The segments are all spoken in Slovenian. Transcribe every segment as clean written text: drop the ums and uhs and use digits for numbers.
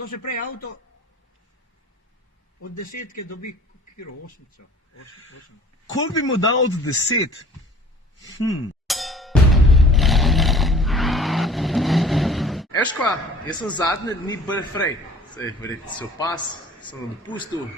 To se prej avto od desetke dobi kiro, osmico. Koliko bi mu dal od 10? Eškva, jaz sem zadnje dni bolj frej. Sej, verjetno se opas, sem na dopustu,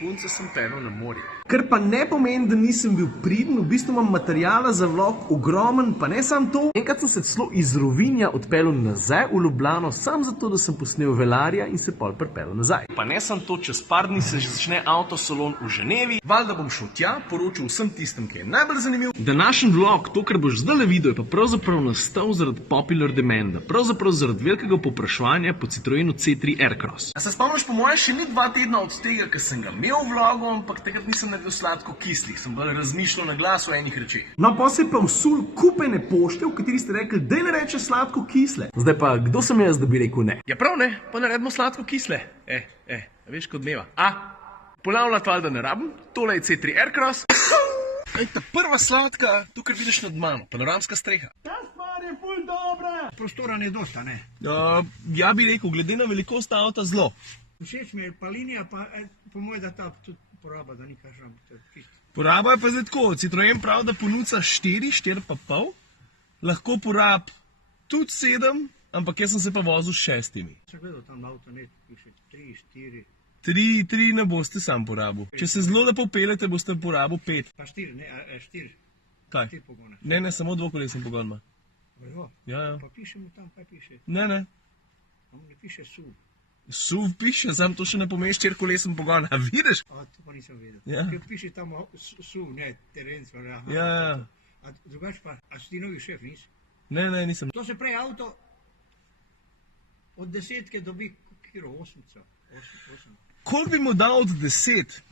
punce sem pelil na morje. Kar pa ne pomeni, da nisem bil priden, v bistvu imam materijala za vlog ogromen, pa ne samo to. Enkrat sem se celo iz Rovinja odpeljal nazaj v Ljubljano, samo zato, da sem posnel Velarja in se pol pripeljal nazaj. Pa ne samo to, čez par dni se že začne avtosalon v Ženevi, valjda bom šel tja, poročil vsem tistem, ki je najbolj zanimiv. Današnji vlog, to, kar boš zdaj videl, je pa pravzaprav nastal zaradi popular demanda, pravzaprav zaradi velikega povpraševanja po Citroenu C3 Aircross. A se spomniš, po mojem, še ni 2 tedna od tega, ker sem ga imel v vlogu, ampak takrat nisem naredil sladko kislih, sem bolj razmišljal na glas o enih rečeh. No, pa se pa vsul kupene pošte, v kateri ste rekli, da ne reče sladko kisle. Zdaj pa, kdo sem jaz, da bi rekel ne? Ja prav ne, pa naredimo sladko kisle. Veš, kot dneva. Ponavljati valjda ne rabim, tole je C3 Aircross. Ta prva sladka, tukaj vidiš nad mano, panoramska streha. Ta stvar je ful dobra. Prostora ne dosta, ne? Ja bi rekel, glede na velikost avta zelo. Všeč mi je pa linija, pa po moje, da ta tudi poraba, da ni kažem. Poraba je pa zdaj tako, Citroen prav, da ponuca 4,5, lahko porab tudi 7, ampak jaz sem se pa vozil s 6. Sem gledal tam na avtonet, piše 3, 4. 3 ne boste sam porabil. Če se zelo lepo peljete, boste porabil 5. Pa 4, ne, 4. Kaj? 4 pogona. Ne, samo dvokolesen pogon ima. Ja. Pa piše mu tam, kaj piše? Ne. On ne piše SUV. SUV piše, sam to še ne pomeni 4-kolesen pogon, a vidiš? To pa nisem vedel. Ja. Ker piše tam SUV, ne, terensko. Ja. A drugač pa, a si ti novi šef, nisi? Ne, nisem. To se prej avto od desetke dobi kiro, osmico. Koliko bi mu dal od 10?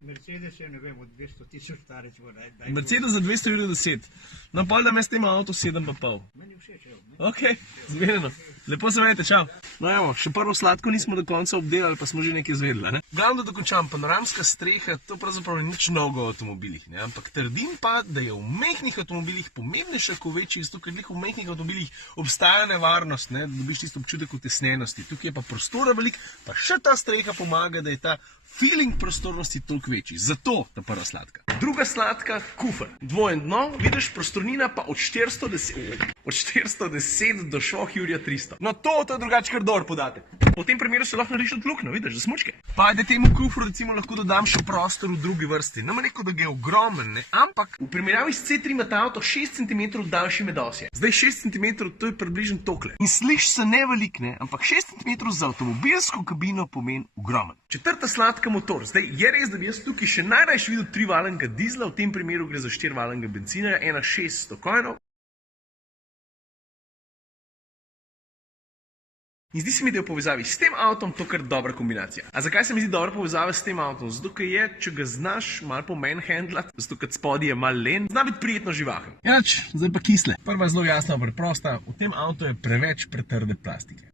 Mercedes je, ne vem, od 200.000 stare, če bo daj. Mercedes za 240. No, pa da me s tem avto 7,5. Meni všeč, evo. Ok, zmereno. Lepo se vejte, čau. No evo, še prvo sladko nismo do konca obdelali, pa smo že nekaj izvedeli, ne? Glavno, da dokončam, panoramska streha, to pravzaprav ni nič nogo v avtomobilih, ne? Ampak trdim pa, da je v mehkih avtomobilih pomembnejša kot večjih, zato ker v mehkih avtomobilih obstaja nevarnost, ne? Da dobiš tisto občutek utesnjenosti. Tukaj je pa prostora veliko, pa še ta streha pomaga, da je ta feeling prostornosti toliko večji. Zato ta prva sladka. Druga sladka, kufer. Dvojen dno, vidiš, prostornina pa od 410 do šohjurja 300. No to je drugače kar dober podatek. V tem primeru se lahko narediš od luknjo, vidiš, za smučke. Pa ajde temu kufru recimo lahko dodam še prostor v drugi vrsti. Nama rekel, da ga je ogromen, ne? Ampak v primerjavi s C3 ima ta avto 6 cm daljši medosje. Zdaj 6 cm, to je približno tokle. In sliš se ne velik, ne? Ampak 6 cm za avtomobilsko kabino pomeni ogromen. Četrta sladka, motor. Zdaj je res, da bi jaz tukaj še najrajš videl 3-valenega dizla, v tem primeru gre za 4-valenega bencinarja, 1.6 konjev. In zdi se mi, da je v povezavi s tem avtom to kar dobra kombinacija. A zakaj se mi zdi dobra povezava s tem avtom? Zato, ker je, če ga znaš malo pomanhandlat, zato, ker spodaj je malo len, zna biti prijetno živahen. Jač, zdaj pa kisle. Prva je zelo jasna, preprosta, v tem avtu je preveč pretrde plastike.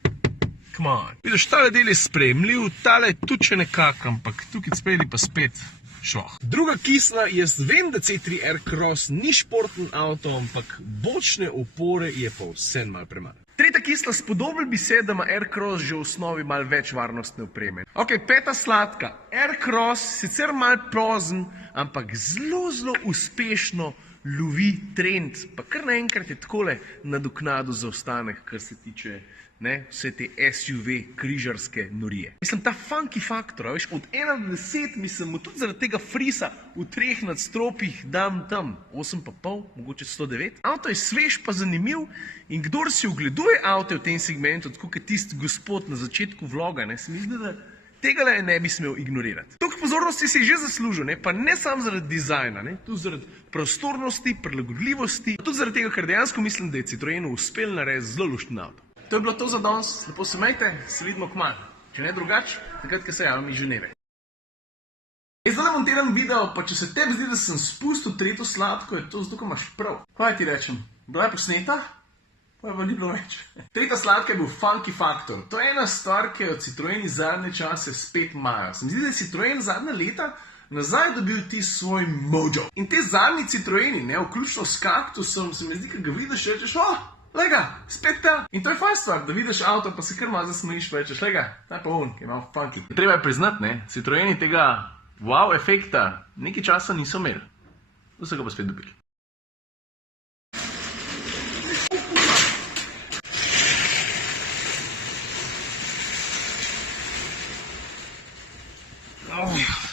Come on. Vidiš, tale del je sprejemljiv, tale je tudi še nekak, ampak tukaj spredi pa spet šoh. Druga kisla, jaz vem, da C3 Aircross ni športen avto, ampak bočne opore je pa vse malo premalo. Tretja kisla, spodobili bi se, da ima Aircross že v osnovi malo več varnostne opreme. Ok, peta sladka. Aircross, sicer malo pozen, ampak zelo uspešno lovi trend, pa kar naenkrat je takole nadoknadu zaostanek, kar se tiče vse te SUV križarske norije. Mislim, ta funky faktor, veš, od 1 do 10, mislim, mu tudi zaradi tega frisa v 3 nadstropjih dam tam 8,5, mogoče 109. Avto je svež pa zanimiv in kdor si ogleduje avto v tem segmentu, tako kot tisti gospod na začetku vloga, se mi zdi, da tega ne bi smel ignorirati. Toliko pozornosti si je že zaslužil, pa ne samo zaradi dizajna, tudi zaradi prostornosti, prilagodljivosti, tudi zaradi tega, ker dejansko mislim, da je Citroenu uspel narediti zelo lušten avto. To je bilo to za danes, lepo se imejte, se vidimo kmalu. Če ne drugače, takrat, ko se javim iz Ženeve. Zdaj montiram video, pa če se tebi zdi, da sem spustil tretjo sladko, je to zato, ko imaš prav. Kaj ti rečem? Bila je posneta? Pa je pa ni bilo več. Tretja sladka je bil funky faktor. To je ena stvar, ki jo Citroeni zadnje čase spet imajo. Se mi zdi, da je Citroen zadnja leta nazaj dobil ti svoj mojo. In te zadnji Citroeni, vključno s kaktusom, se mi zdi, ko ga vidiš, rečeš, lega, spet ta. In to je fajn stvar, da vidiš avto, pa se kar malo zasmejiš, pa rečeš, lega, ta je pa on, ki je malo funky. Treba je priznati, ne, Citroeni tega wow efekta nekaj časa niso imeli. Tu so ga pa spet dobili. Oh.